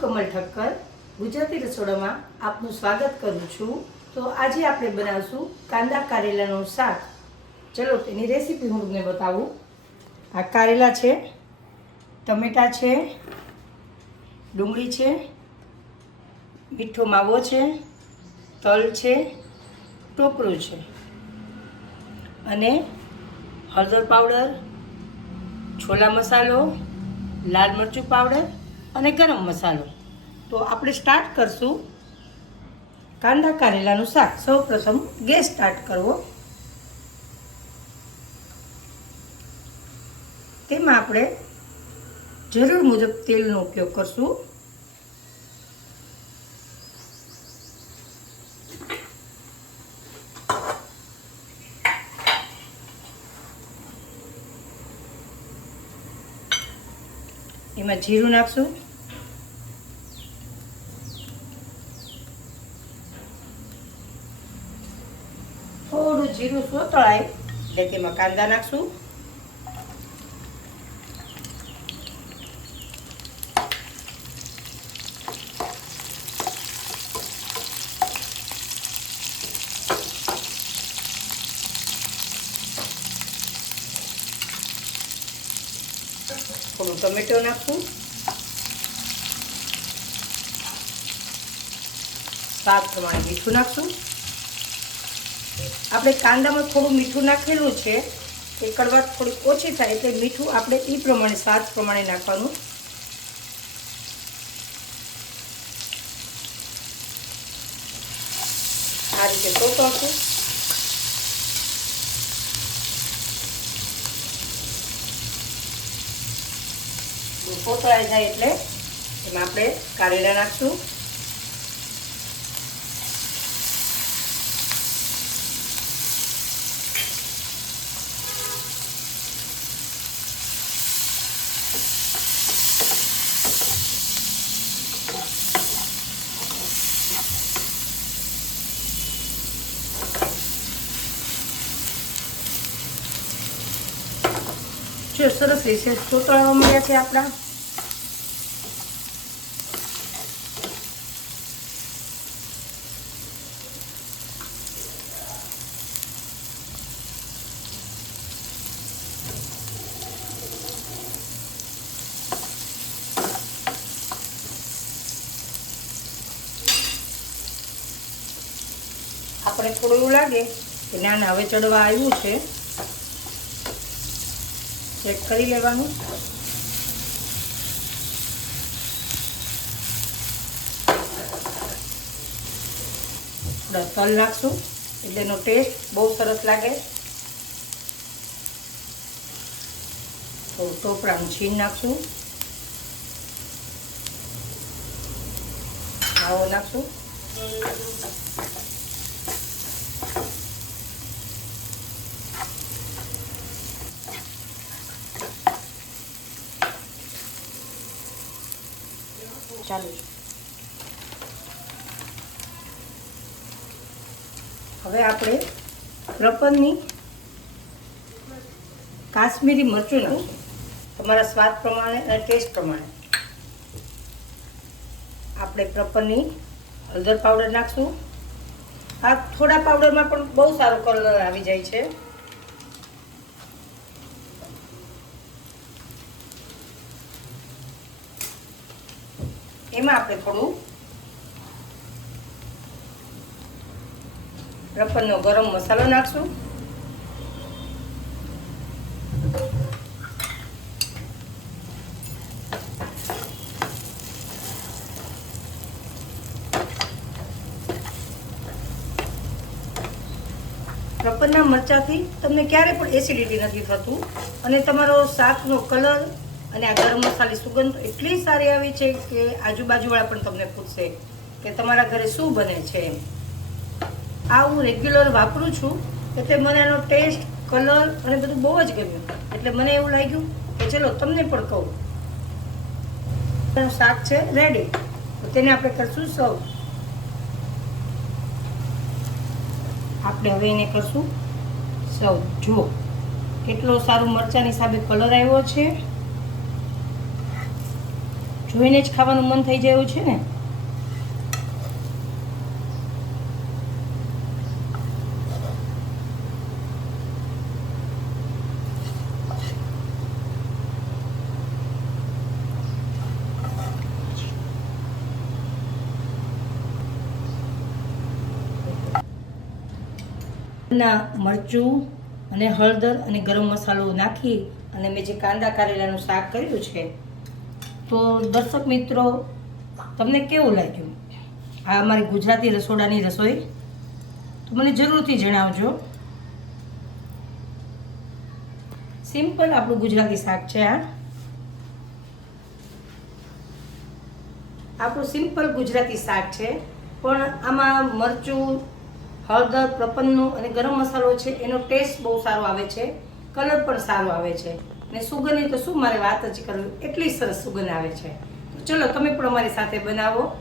કમલ ઠક્કર, ગુજરાતી રસોડામાં આપનું સ્વાગત કરું છું. તો આજે આપણે બનાવશું કાંદા કારેલાનું શાક. ચલો, તેની રેસીપી હું તમને બતાવું. આ કારેલા છે, ટમેટા છે, ડુંગળી છે, મીઠો માવો છે, તલ છે, ટોપરું છે. અને હળદર પાવડર, છોલા મસાલો, લાલ મરચું પાવડર અને ગરમ મસાલો. તો આપણે સ્ટાર્ટ કરશું કાંદા કારેલાનું શાક. સૌ પ્રથમ ગેસ સ્ટાર્ટ કરવો. તેમાં આપણે જરૂર મુજબ તેલનો ઉપયોગ કરશું. એમાં જીરું નાખશું થોડું જીરું સોતળાય એટલે તેમાં કાંદા નાખશું થોડું ટમેટો નાખશું સ્વાદ પ્રમાણે મીઠું નાખશું આપણે કાંદામાં થોડું મીઠું નાખેલું છે, એ કડવાટ થોડીક ઓછી થાય એટલે મીઠું આપણે એ પ્રમાણે, સ્વાદ પ્રમાણે નાખવાનું. આ રીતે સોતવશું પોતળાઈ થાય એટલે એમાં આપણે કારેલા નાખશું. જો સરસ રીતે ચોતળાવા મળ્યા છે આપણા. આપણે થોડું એવું લાગે કે ના ના હવે ચડવા આવ્યું છે. ચેક કરી લેવાનું. થોડા તલ નાખશું, એટલે એનો ટેસ્ટ બહુ સરસ લાગે. થોડું ટોપરાનું છીણ નાખશું. આવો નાખશું. ચાલુ હવે આપણે પ્રપનની કાશ્મીરી મરચું નાખશું તમારા સ્વાદ પ્રમાણે અને ટેસ્ટ પ્રમાણે. આપણે પ્રપનની હળદર પાવડર નાખશું. આ થોડા પાવડરમાં પણ બહુ સારો કલર આવી જાય છે. એમાં આપણે થોડું રપનનો ગરમ મસાલો નાખશું. રપનના મરચાથી તમને ક્યારે પણ એસિડિટી નથી થતું. અને તમારો શાકનો કલર અને આ ગરમ મસાલી સુગંધ એટલી સારી આવી છે કે આજુબાજુવાળા પણ તમને પૂછશે કે તમારા ઘરે શું બને છે એમ. આ હું રેગ્યુલર વાપરું છું, એટલે મને એનો ટેસ્ટ, કલર અને બધું બહુ જ ગમ્યું. એટલે મને એવું લાગ્યું કે ચલો તમને પણ કહું. શાક છે રેડી તો તેને આપણે કરશું સૌ આપણે હવે એને કરશું સૌ જો, કેટલો સારું મરચાંની સાબે કલર આવ્યો છે. જોઈને જ ખાવાનું મન થઈ જાય છે ને? ના, મરચું અને હળદર અને ગરમ મસાલો નાખી અને મેં જે કાંદા કારેલાનું શાક કર્યું છે તો દર્શક મિત્રો, તમને કેવું લાગ્યું? આ અમારી ગુજરાતી રસોડાની રસોઈ? તો મને જરૂરથી જણાવજો. સિમ્પલ આપણું ગુજરાતી શાક છે આ. આપણું સિમ્પલ ગુજરાતી શાક છે, પણ આમાં મરચું, હળદર, પ્રપન્નું અને ગરમ મસાલો છે, એનો ટેસ્ટ બહુ સારો આવે છે, કલર પણ સારો આવે છે. અને સુગંધની તો શું મારે વાત જ કરવી? એટલી સરસ સુગંધ આવે છે. તો ચલો, તમે પણ અમારી સાથે બનાવો.